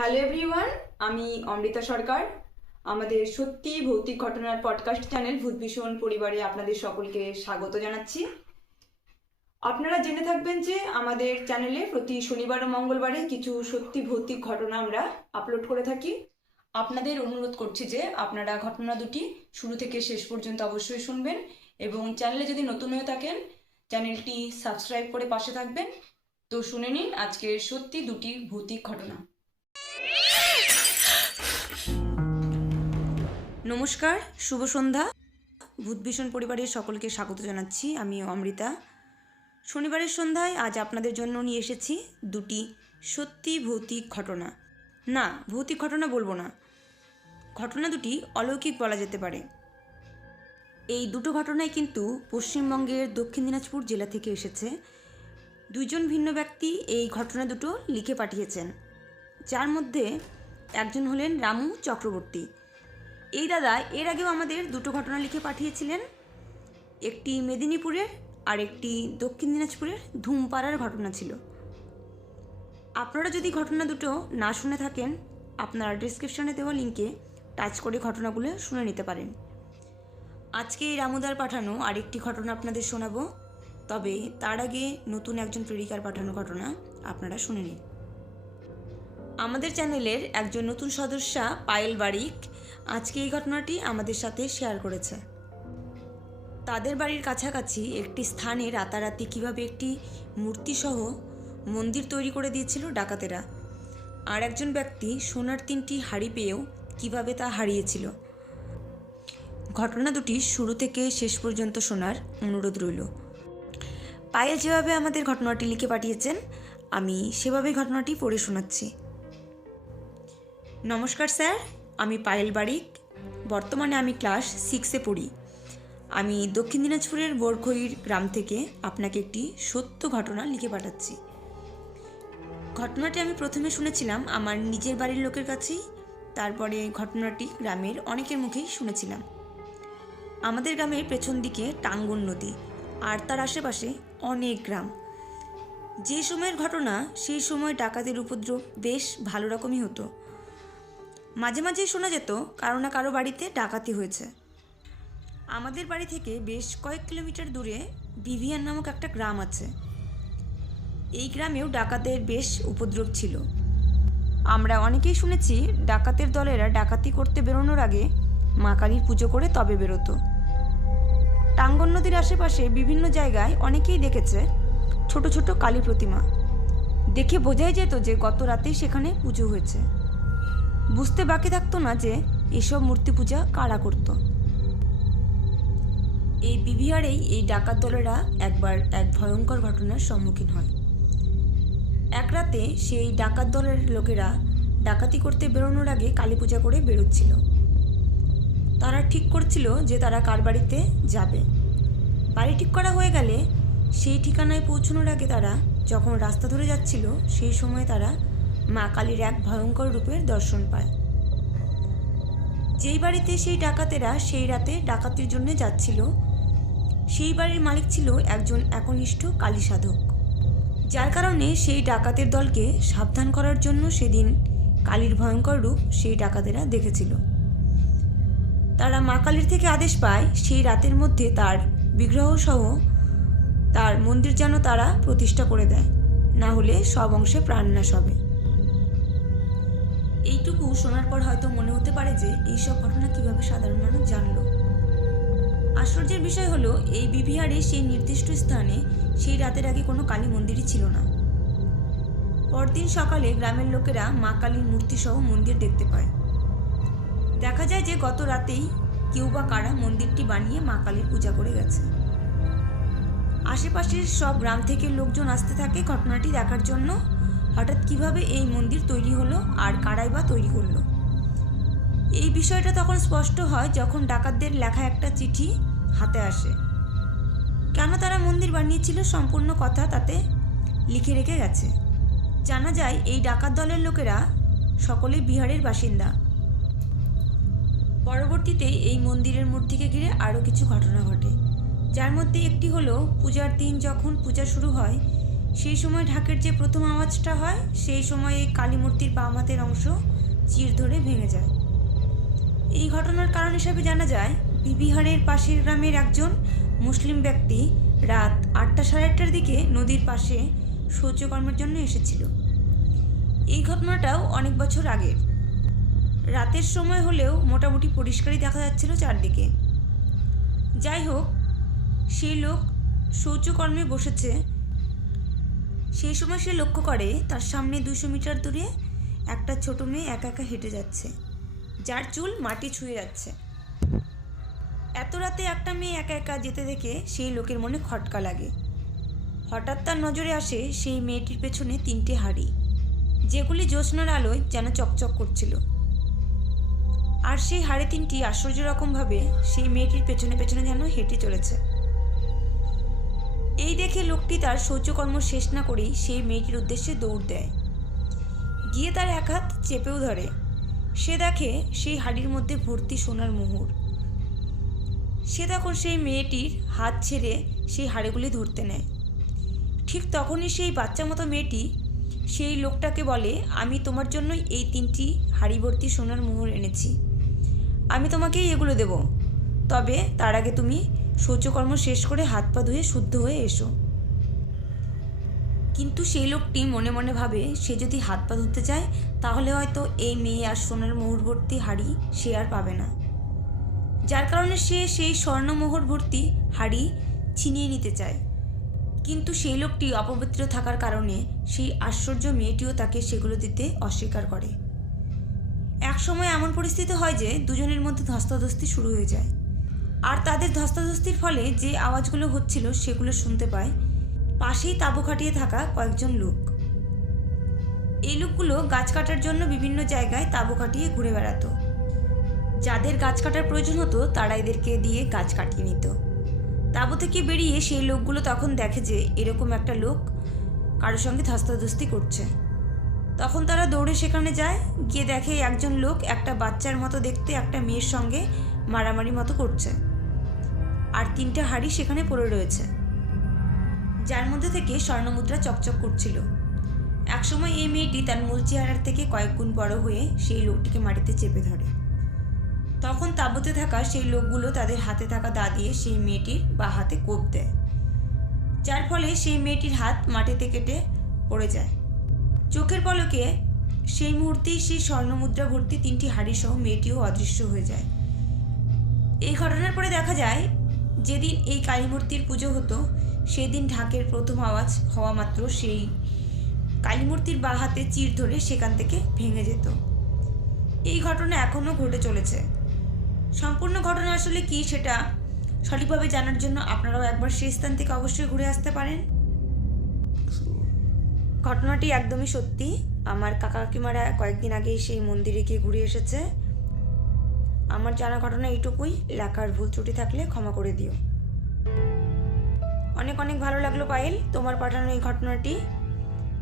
Hello everyone আমি অমৃতা সরকার। আমাদের সত্যি ভৌতিক ঘটনার পডকাস্ট চ্যানেল ভূত ভীষণ পরিবারে আপনাদের সকলকে স্বাগত জানাচ্ছি। আপনারা জেনে থাকবেন যে আমাদের চ্যানেলে প্রতি শনিবার ও মঙ্গলবারে কিছু সত্যি ভৌতিক ঘটনা আমরা আপলোড করে থাকি। আপনাদের অনুরোধ করছি যে আপনারা ঘটনা দুটি শুরু থেকে শেষ পর্যন্ত অবশ্যই শুনবেন এবং চ্যানেলে যদি নতুন হয়ে থাকেন চ্যানেলটি সাবস্ক্রাইব করে পাশে থাকবেন। তো শুনে নিন আজকের সত্যি দুটি ভৌতিক ঘটনা। নমস্কার, শুভ সন্ধ্যা। ভূতভীষণ পরিবারের সকলকে স্বাগত জানাচ্ছি। আমি অমৃতা। শনিবারের সন্ধ্যায় আজ আপনাদের জন্য নিয়ে এসেছি দুটি সত্যি ভৌতিক ঘটনা। না, ভৌতিক ঘটনা বলব না। ঘটনা দুটি অলৌকিক বলা যেতে পারে। এই দুটো ঘটনাই কিন্তু পশ্চিমবঙ্গের দক্ষিণ দিনাজপুর জেলা থেকে এসেছে। দুইজন ভিন্ন ব্যক্তি এই ঘটনা দুটো লিখে পাঠিয়েছেন। যার মধ্যে একজন হলেন রামু চক্রবর্তী। এই দাদা, এর আগেও আমাদের দুটো ঘটনা লিখে পাঠিয়েছিলেন। একটি মেদিনীপুরের আর একটি দক্ষিণ দিনাজপুরের ধুমপাড়ার ঘটনা ছিল। আপনারা যদি ঘটনা দুটো না শুনে থাকেন, আপনারা ডিসক্রিপশনে দেওয়া লিঙ্কে টাচ করে ঘটনাগুলো শুনে নিতে পারেন। আজকে এই রামুদার পাঠানো আরেকটি ঘটনা আপনাদের শোনাবো, তবে তার আগে নতুন একজন প্রেরিকার পাঠানো ঘটনা আপনারা শুনে নিন। আমাদের চ্যানেলের একজন নতুন সদস্যা পায়েল বারিক আজকে এই ঘটনাটি আমাদের সাথে শেয়ার করেছে। তাদের বাড়ির কাছাকাছি একটি স্থানে রাতারাতি কীভাবে একটি মূর্তিসহ মন্দির তৈরি করে দিয়েছিল ডাকাতেরা। আর একজন ব্যক্তি সোনার তিনটি হাড়ি পেয়েও কীভাবে তা হারিয়েছিল। ঘটনা দুটি শুরু থেকে শেষ পর্যন্ত শোনার অনুরোধ রইল। পায়েল যেভাবে আমাদের ঘটনাটি লিখে পাঠিয়েছেন, আমি সেভাবেই ঘটনাটি পড়ে শোনাচ্ছি। নমস্কার, স্যার। আমি পায়েল বারিক বর্তমানে আমি ক্লাস সিক্সে পড়ি। আমি দক্ষিণ দিনাজপুরের বোরখইর গ্রাম থেকে আপনাকে একটি সত্য ঘটনা লিখে পাঠাচ্ছি। ঘটনাটি আমি প্রথমে শুনেছিলাম আমার নিজের বাড়ির লোকের কাছেই, তারপরে ঘটনাটি গ্রামের অনেকের মুখেই শুনেছিলাম। আমাদের গ্রামের পেছন দিকে টাঙ্গন নদী আর তার আশেপাশে অনেক গ্রাম। যে সময়ের ঘটনা, সেই সময় ডাকাতের উপদ্রব বেশ ভালো রকমই হতো। মাঝে মাঝেই শোনা যেত কারও না কারও বাড়িতে ডাকাতি হয়েছে। আমাদের বাড়ি থেকে বেশ কয়েক কিলোমিটার দূরে বিভিয়ান নামক একটা গ্রাম আছে। এই গ্রামেও ডাকাতের বেশ উপদ্রব ছিল। আমরা অনেকেই শুনেছি ডাকাতের দলেরা ডাকাতি করতে বেরোনোর আগে মা কালীর পুজো করে তবে বেরোতো। টাঙ্গন নদীর আশেপাশে বিভিন্ন জায়গায় অনেকেই দেখেছে ছোট ছোট কালী প্রতিমা। দেখে বোঝাই যেত যে গত রাতেই সেখানে পুজো হয়েছে। বুঝতে বাকি থাকতো না যে এসব মূর্তি পূজা কারা করত। এই বিবিআরেই এই ডাকাত দলেরা একবার এক ভয়ঙ্কর ঘটনার সম্মুখীন হয়। এক রাতে সেই ডাকাত দলের লোকেরা ডাকাতি করতে বেরোনোর আগে কালী পূজা করে বেরোচ্ছিল। তারা ঠিক করছিল যে তারা কার বাড়িতে যাবে। বাড়ি ঠিক করা হয়ে গেলে সেই ঠিকানায় পৌঁছানোর আগে তারা যখন রাস্তা ধরে যাচ্ছিল, সেই সময় তারা মা কালীর এক ভয়ঙ্কর রূপের দর্শন পায়। যেই বাড়িতে সেই ডাকাতেরা সেই রাতে ডাকাতির জন্য যাচ্ছিল, সেই বাড়ির মালিক ছিল একজন একনিষ্ঠ কালী সাধক। যার কারণে সেই ডাকাতের দলকে সাবধান করার জন্য সেদিন কালীর ভয়ঙ্কর রূপ সেই ডাকাতেরা দেখেছিল। তারা মা কালীর থেকে আদেশ পায়, সেই রাতের মধ্যে তার বিগ্রহসহ তার মন্দির যেন তারা প্রতিষ্ঠা করে দেয়, না হলে সব অংশে প্রাণনাশ হবে। এইটুকু শোনার পর হয়তো মনে হতে পারে যে এইসব ঘটনা কীভাবে সাধারণ মানুষ জানল। আশ্চর্যের বিষয় হলো, এই বিবিহারে সেই নির্দিষ্ট স্থানে সেই রাতের আগে কোনো কালী মন্দিরই ছিল না। পরদিন সকালে গ্রামের লোকেরা মা কালীর মূর্তিসহ মন্দির দেখতে পায়। দেখা যায় যে গত রাতেই কেউ বা কারা মন্দিরটি বানিয়ে মা কালীর পূজা করে গেছে। আশেপাশের সব গ্রাম থেকে লোকজন আসতে থাকে ঘটনাটি দেখার জন্য। হঠাৎ কীভাবে এই মন্দির তৈরি হলো আর কারাই বা তৈরি করল? এই বিষয়টা তখন স্পষ্ট হয় যখন ডাকাতদের লেখা একটা চিঠি হাতে আসে। কেন তারা মন্দির বানিয়েছিল সম্পূর্ণ কথা তাতে লিখে রেখে গেছে। জানা যায় এই ডাকাত দলের লোকেরা সকলেই বিহারের বাসিন্দা। পরবর্তীতে এই মন্দিরের মূর্তিকে ঘিরে আরও কিছু ঘটনা ঘটে। যার মধ্যে একটি হলো, পূজার দিন যখন পূজা শুরু হয় সেই সময় ঢাকের যে প্রথম আওয়াজটা হয়, সেই সময় এই কালী মূর্তির বাম হাতের অংশ চির ধরে ভেঙে যায়। এই ঘটনার কারণ হিসাবে জানা যায়, বিবিহারের পাশের গ্রামের একজন মুসলিম ব্যক্তি রাত আটটা সাড়ে আটটার দিকে নদীর পাশে শৌচকর্মের জন্য এসেছিল। এই ঘটনাটাও অনেক বছর আগের। রাতের সময় হলেও মোটামুটি পরিষ্কারই দেখা যাচ্ছিল চারদিকে। যাই হোক, সেই লোক শৌচকর্মে বসেছে সেই সময় সে লক্ষ্য করে, তার সামনে দুশো মিটার দূরে একটা ছোট মেয়ে একা একা হেঁটে যাচ্ছে, যার চুল মাটি ছুঁয়ে যাচ্ছে। এত রাতে একটা মেয়ে একা একা যেতে দেখে সেই লোকের মনে খটকা লাগে। হঠাৎ তার নজরে আসে সেই মেয়েটির পেছনে তিনটে হাড়ি, যেগুলি জ্যোৎস্নার আলোয় যেন চকচক করছিল। আর সেই হাড়ি তিনটি আশ্চর্য রকমভাবে সেই মেয়েটির পেছনে পেছনে যেন হেঁটে চলেছে। এই দেখে লোকটি তার শৌচকর্ম শেষ না করেই সেই মেয়েটির উদ্দেশ্যে দৌড় দেয়। গিয়ে তার এক হাত চেপেও ধরে। সে দেখে সেই হাড়ির মধ্যে ভর্তি সোনার মোহর। সে তখন সেই মেয়েটির হাত ছেড়ে সেই হাড়িগুলি ধরতে নেয়। ঠিক তখনই সেই বাচ্চা মতো মেয়েটি সেই লোকটাকে বলে, আমি তোমার জন্যই এই তিনটি হাড়ি ভর্তি সোনার মোহর এনেছি। আমি তোমাকেই এগুলো দেব। তবে তার আগে তুমি শৌচকর্ম শেষ করে হাত পা ধুয়ে শুদ্ধ হয়ে এসো। কিন্তু সেই লোকটি মনে মনে ভাবে, সে যদি হাত পা ধুতে চায়, তাহলে হয়তো এই মেয়ে আর সোনার মোহর ভর্তি হাড়ি সে আর পাবে না। যার কারণে সে সেই স্বর্ণমোহর ভর্তি হাড়ি ছিনিয়ে নিতে চায়। কিন্তু সেই লোকটি অপবিত্র থাকার কারণে সেই আশ্চর্য মেয়েটিও তাকে সেগুলো দিতে অস্বীকার করে। এক সময় এমন পরিস্থিতি হয় যে, দুজনের মধ্যে ধস্তাধস্তি শুরু হয়ে যায়। আর তাদের ধস্তাধস্তির ফলে যে আওয়াজগুলো হচ্ছিল সেগুলো শুনতে পায়। পাশেই তাঁবু খাটিয়ে থাকা কয়েকজন লোক। এই লোকগুলো গাছ কাটার জন্য বিভিন্ন জায়গায় তাঁবু কাটিয়ে ঘুরে বেড়াতো। যাদের গাছ কাটার প্রয়োজন হতো, তারা এদেরকে দিয়ে গাছ কাটিয়ে নিত। তাঁবু থেকে বেরিয়ে সেই লোকগুলো তখন দেখে যে এরকম একটা লোক কারোর সঙ্গে ধস্তাধস্তি করছে। তখন তারা দৌড়ে সেখানে যায়, গিয়ে দেখে একজন লোক একটা বাচ্চার মতো দেখতে একটা মেয়ের সঙ্গে মারামারি মতো করছে। আর তিনটা হাড়ি সেখানে পড়ে রয়েছে। যার মধ্যে থেকে স্বর্ণমুদ্রা চকচক করছিল। একসময় এই মেয়েটি তার মূল চেহারার থেকে কয়েক গুণ বড় হয়ে সেই লোকটিকে মাটিতে চেপে ধরে। তখন তাঁবুতে থাকা সেই লোকগুলো তাদের হাতে থাকা দা দিয়ে সেই মেয়েটির বা হাতে কোপ দেয়। যার ফলে সেই মেয়েটির হাত মাটিতে কেটে পড়ে যায়। চোখের পলকে সেই মুহূর্তেই সেই স্বর্ণমুদ্রা ভর্তি তিনটি হাড়ি সহ মেয়েটিও অদৃশ্য হয়ে যায়। এই ঘটনার পরে দেখা যায় যেদিন এই কালীমূর্তির পুজো হতো সেই দিন ঢাকের প্রথম আওয়াজ হওয়া মাত্র সেই কালীমূর্তির বা হাতে চির ধরে সেখান থেকে ভেঙে যেত। এই ঘটনা এখনও ঘটে চলেছে। সম্পূর্ণ ঘটনা আসলে কি সেটা সঠিকভাবে জানার জন্য আপনারাও একবার সেই স্থান থেকে অবশ্যই ঘুরে আসতে পারেন। ঘটনাটি একদমই সত্যি। আমার কাকা কাকিমারা কয়েকদিন আগেই সেই মন্দিরে গিয়ে ঘুরে এসেছে। আমার জানা ঘটনা এইটুকুই। লেখার ভুল ত্রুটি থাকলে ক্ষমা করে দিও। অনেক অনেক ভালো লাগল পায়েল, তোমার পাঠানো এই ঘটনাটি।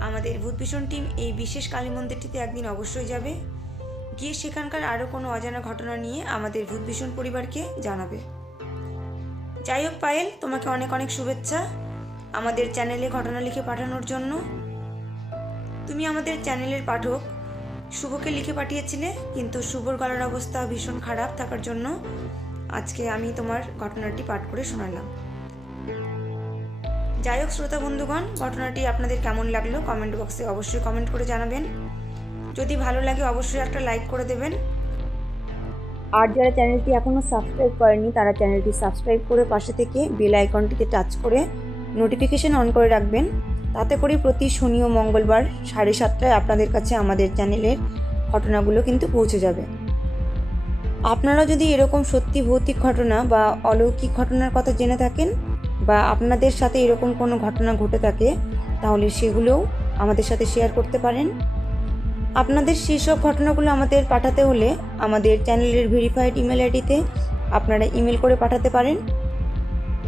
আমাদের ভূতভীষণ টিম এই বিশেষ কালী মন্দিরটিতে একদিন অবশ্যই যাবে। গিয়ে সেখানকার আরও কোনো অজানা ঘটনা নিয়ে আমাদের ভূতভীষণ পরিবারকে জানাবে। যাই হোক পায়েল, তোমাকে অনেক অনেক শুভেচ্ছা আমাদের চ্যানেলে ঘটনা লিখে পাঠানোর জন্য। তুমি আমাদের চ্যানেলের পাঠক। শুভকে লিখে পাঠিয়েছিলে, কিন্তু শুভর গলার অবস্থা ভীষণ খারাপ থাকার জন্য আজকে আমি তোমার ঘটনাটি পাঠ করে শোনালাম। যাই হোক, শ্রোতা বন্ধুগণ, ঘটনাটি আপনাদের কেমন লাগল কমেন্ট বক্সে অবশ্যই কমেন্ট করে জানাবেন। যদি ভালো লাগে, অবশ্যই একটা লাইক করে দেবেন। আর যারা চ্যানেলটি এখনও সাবস্ক্রাইব করেনি, তারা চ্যানেলটি সাবস্ক্রাইব করে পাশে থেকে বেল আইকনটিতে টাচ করে নোটিফিকেশন অন করে রাখবেন। তাতে করে প্রতি শনি ও মঙ্গলবার সাড়ে সাতটায় আপনাদের কাছে আমাদের চ্যানেলের ঘটনাগুলো কিন্তু পৌঁছে যাবে। আপনারা যদি এরকম সত্যি ভৌতিক ঘটনা বা অলৌকিক ঘটনার কথা জেনে থাকেন বা আপনাদের সাথে এরকম কোনো ঘটনা ঘটে থাকে, তাহলে সেগুলোও আমাদের সাথে শেয়ার করতে পারেন। আপনাদের সেই সব ঘটনাগুলো আমাদের পাঠাতে হলে আমাদের চ্যানেলের ভেরিফাইড ইমেল আইডিতে আপনারা ইমেল করে পাঠাতে পারেন।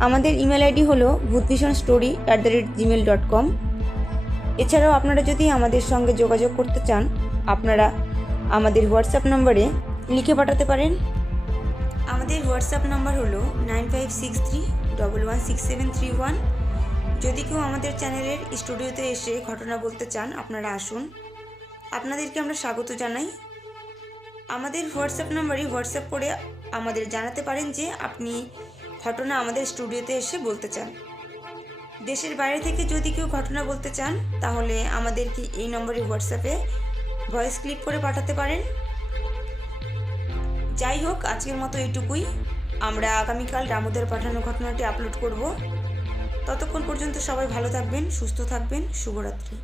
আমাদের ইমেল আইডি হলো ভূতভীষণ story at the rate gmail dot com এছাড়াও আপনারা যদি আমাদের সঙ্গে যোগাযোগ করতে চান, আপনারা আমাদের হোয়াটসঅ্যাপ নম্বরে লিখে পাঠাতে পারেন। আমাদের হোয়াটসঅ্যাপ নাম্বার হলো nine five six three double one six seven three one. যদি কেউ আমাদের চ্যানেলের স্টুডিওতে এসে ঘটনা বলতে চান, আপনারা আসুন। আপনাদেরকে আমরা স্বাগত জানাই। আমাদের হোয়াটসঅ্যাপ নাম্বারে হোয়াটসঅ্যাপ করে আমাদের জানাতে পারেন যে আপনি ঘটনা আমাদের স্টুডিওতে এসে বলতে চান। দেশের বাইরে থেকে যদি কেউ ঘটনা বলতে চান, তাহলে আমাদেরকে এই নম্বরে হোয়াটসঅ্যাপে ভয়েস ক্লিপ করে পাঠাতে পারেন। যাই হোক, আজকের মতো এইটুকুই। আমরা আগামীকাল রামুদের পাঠানো ঘটনাটি আপলোড করব। ততক্ষণ পর্যন্ত সবাই ভালো থাকবেন, সুস্থ থাকবেন। শুভরাত্রি।